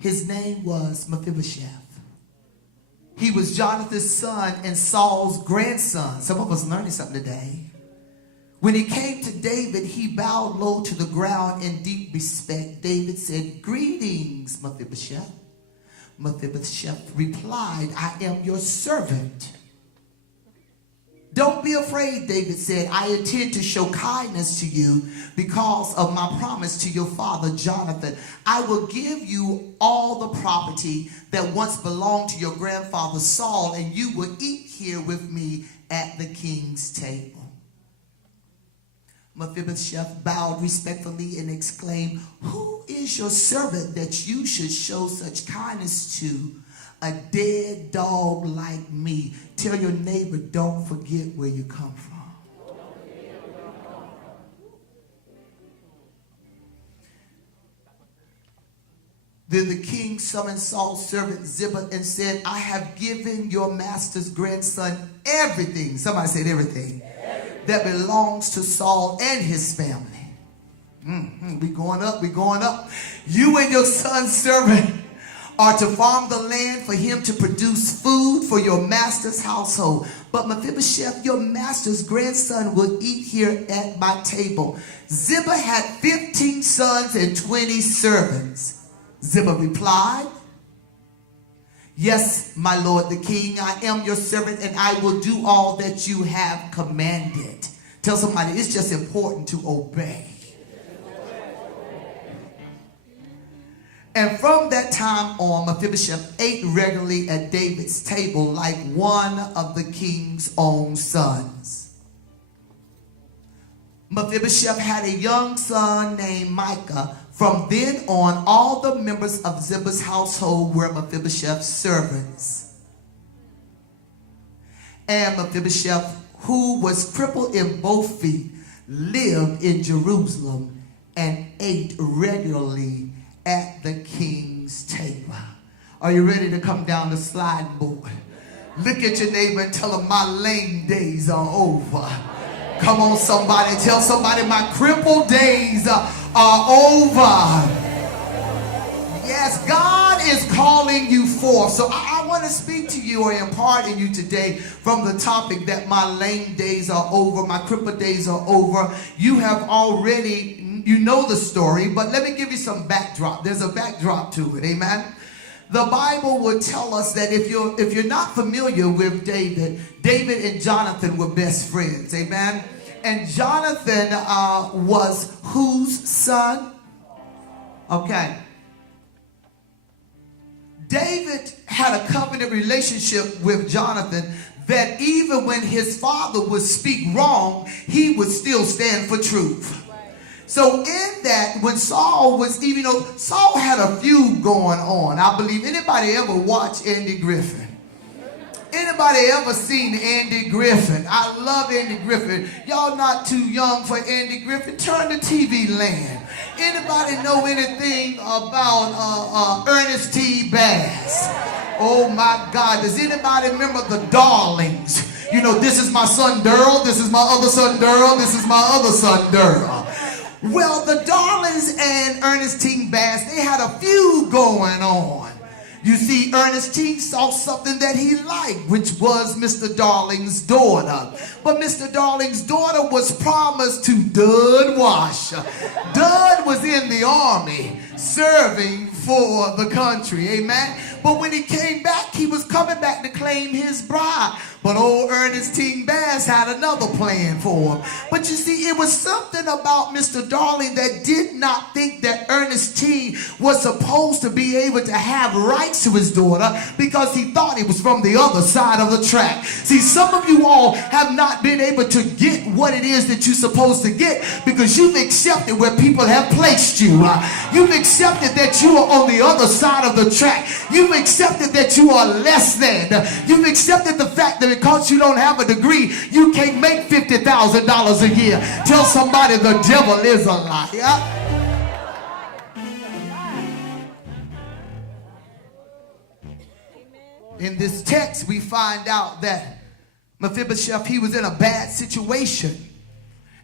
His name was Mephibosheth. He was Jonathan's son and Saul's grandson. Some of us learning something today. When he came to David, he bowed low to the ground in deep respect. David said, "Greetings, Mephibosheth." Mephibosheth replied, "I am your servant." "Don't be afraid," David said. "I intend to show kindness to you because of my promise to your father Jonathan. I will give you all the property that once belonged to your grandfather Saul, and you will eat here with me at the king's table." Mephibosheth bowed respectfully and exclaimed, "Who is your servant that you should show such kindness to? A dead dog like me." Tell your neighbor, don't forget where you come from. Then the king summoned Saul's servant Ziba and said, "I have given your master's grandson everything." Somebody said everything. "That belongs to Saul and his family." We going up, we going up. "You and your son's servant are to farm the land for him to produce food for your master's household. But Mephibosheth, your master's grandson, will eat here at my table." Ziba had 15 sons and 20 servants. Ziba replied, "Yes, my lord the king, I am your servant, and I will do all that you have commanded." Tell somebody, it's just important to obey. And from that time on, Mephibosheth ate regularly at David's table like one of the king's own sons. Mephibosheth had a young son named Micah. From then on, all the members of Ziba's household were Mephibosheth's servants. And Mephibosheth, who was crippled in both feet, lived in Jerusalem and ate regularly at the king's table. Are you ready to come down the sliding board? Look at your neighbor and tell him, "My lame days are over." Come on, somebody. Tell somebody, "My crippled days are over." Yes, God is calling you forth. So I want to speak to you or impart in you today from the topic that my lame days are over, my crippled days are over. You have already, you know the story, but let me give you some backdrop. There's a backdrop to it, amen? The Bible would tell us that if you're not familiar with David and Jonathan were best friends, amen? And Jonathan was whose son? Okay. David had a covenant relationship with Jonathan that even when his father would speak wrong, he would still stand for truth. So in that, when Saul was, even though Saul had a feud going on, I believe, anybody ever watch Andy Griffin? Anybody ever seen Andy Griffin? I love Andy Griffin. Y'all not too young for Andy Griffin. Turn to TV land. Anybody know anything about Ernest T. Bass? Oh my God. Does anybody remember the Darlings? You know, this is my son Durrell. This is my other son Durrell. This is my other son Durrell. Well, the Darlings and Ernestine Bass, they had a feud going on. You see, Ernestine saw something that he liked, which was Mr. Darling's daughter. But Mr. Darling's daughter was promised to Dud Wash. Dud was in the army serving for the country, amen? But when he came back, he was coming back to claim his bride. But old Ernestine Bass had another plan for him. But you see, it was something about Mr. Darling that did not think that Ernestine was supposed to be able to have rights to his daughter because he thought he was from the other side of the track. See, some of you all have not been able to get what it is that you're supposed to get because you've accepted where people have placed you. You've accepted that you are on the other side of the track. You've accepted that you are less than. You've accepted the fact that because you don't have a degree, you can't make $50,000 a year. Tell somebody the devil is a liar. In this text, we find out that Mephibosheth, he was in a bad situation.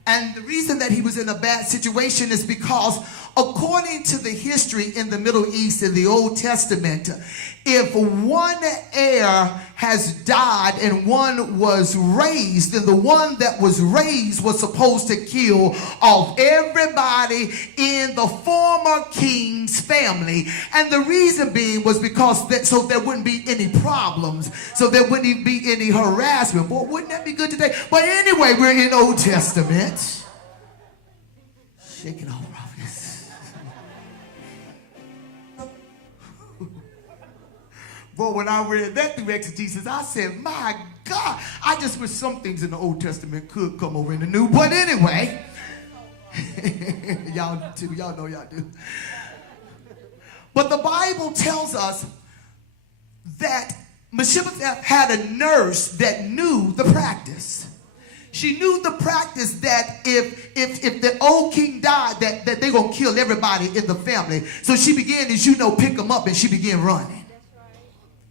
And the reason that he was in a bad situation is because according to the history in the Middle East in the Old Testament, if one heir has died and one was raised, then the one that was raised was supposed to kill off everybody in the former king's family. And the reason being was because so there wouldn't be any problems, so there wouldn't even be any harassment. Boy, wouldn't that be good today? But anyway, we're in Old Testament. Shaking off, Prophetess. Boy, when I read that through exegesis, I said, my God, I just wish some things in the Old Testament could come over in the New. But anyway, y'all too, y'all know y'all do. But the Bible tells us that Mephibosheth had a nurse that knew the practice. She knew the practice that if the old king died, that they're going to kill everybody in the family. So she began, as you know, pick them up, and she began running.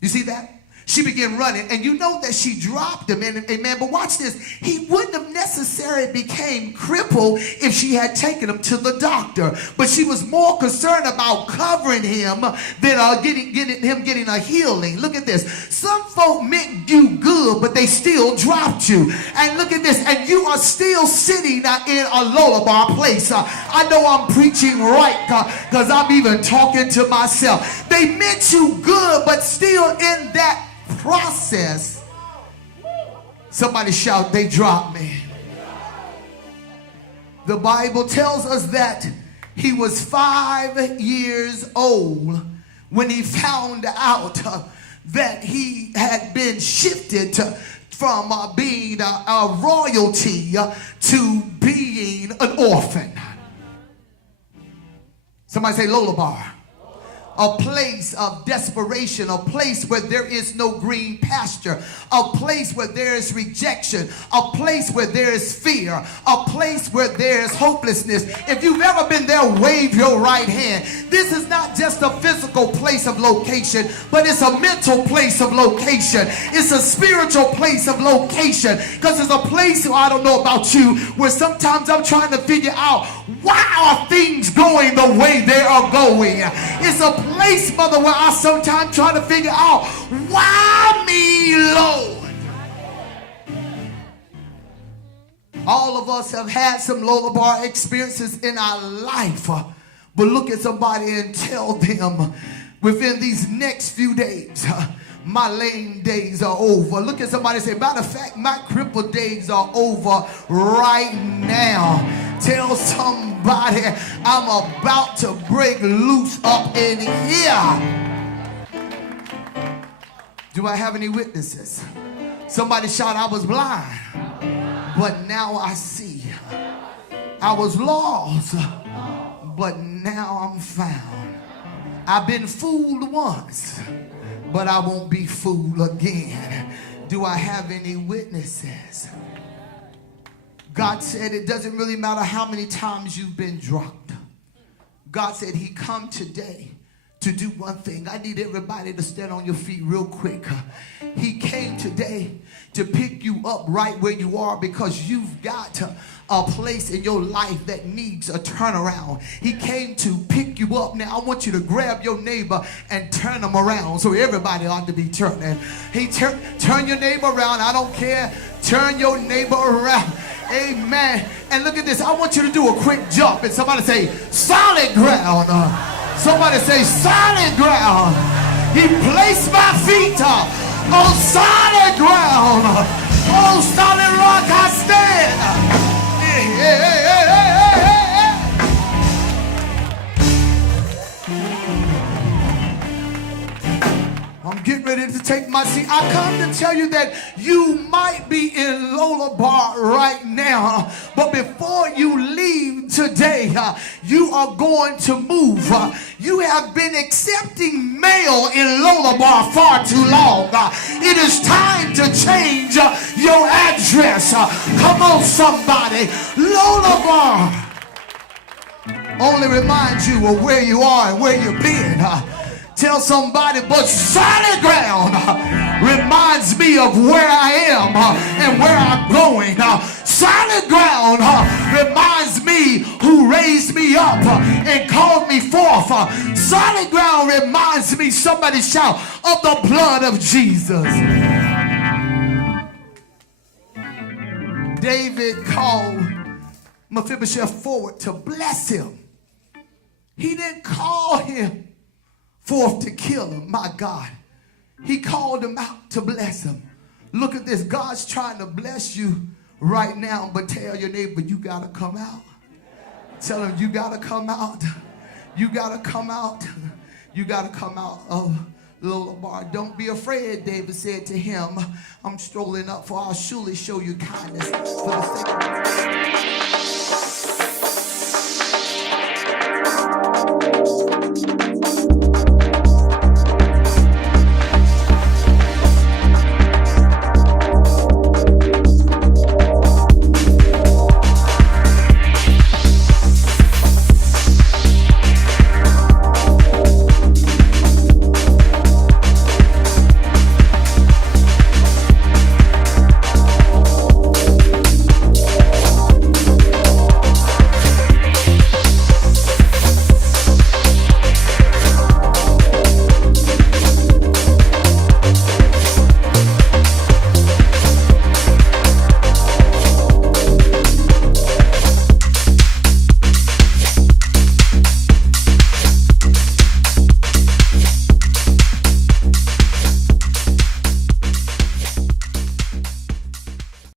You see that? She began running, and you know that she dropped him, and amen. But watch this. He wouldn't have necessarily became crippled if she had taken him to the doctor. But she was more concerned about covering him than getting a healing. Look at this. Some folk meant you good, but they still dropped you. And look at this. And you are still sitting in a lullaby place. I know I'm preaching right because I'm even talking to myself. They meant you good, but still in that process, somebody shout, they dropped me. The Bible tells us that he was 5 years old when he found out that he had been shifted from being a royalty to being an orphan. Somebody say lullaby. A place of desperation, a place where there is no green pasture, a place where there is rejection, a place where there is fear, a place where there is hopelessness. If you've ever been there, wave your right hand. This is not just a physical place of location, but it's a mental place of location. It's a spiritual place of location, because it's a place, I don't know about you, where sometimes I'm trying to figure out, why are things going the way they are going? It's a place, mother, where I sometimes try to figure out, why me, Lord? All of us have had some lullaby experiences in our life, but look at somebody and tell them, within these next few days, my lame days are over. Look at somebody and say, matter of fact, my crippled days are over right now. Tell somebody, I'm about to break loose up in here. Do I have any witnesses? Somebody shout, I was blind, but now I see. I was lost, but now I'm found. I've been fooled once, but I won't be fooled again. Do I have any witnesses? God said it doesn't really matter how many times you've been dropped. God said he come today to do one thing. I need everybody to stand on your feet real quick. He came today to pick you up right where you are, because you've got a place in your life that needs a turnaround. He came to pick you up. Now I want you to grab your neighbor and turn them around. So everybody ought to be turning. Hey, turn your neighbor around. I don't care. Turn your neighbor around. Amen. And look at this. I want you to do a quick jump, and somebody say solid ground. Somebody say solid ground. He placed my feet on solid ground. On solid rock I stand. I'm getting ready to take my seat. I come to tell you that you might be in lullaby right now, but before you leave today, you are going to move. You have been accepting mail in lullaby far too long. It is time to change your address. Come on, somebody. Lullaby only reminds you of where you are and where you've been. Tell somebody, but solid ground reminds me of where I am and where I'm going. Solid ground Somebody shout, of the blood of Jesus. David called Mephibosheth forward to bless him. He didn't call him forth to kill him, my God. He called him out to bless him. Look at this. God's trying to bless you right now, but tell your neighbor, you got to come out. Tell him, you got to come out. You got to come out. You got to come out of Lodabar. Don't be afraid, David said to him. I'm strolling up, for I'll surely show you kindness for the sake of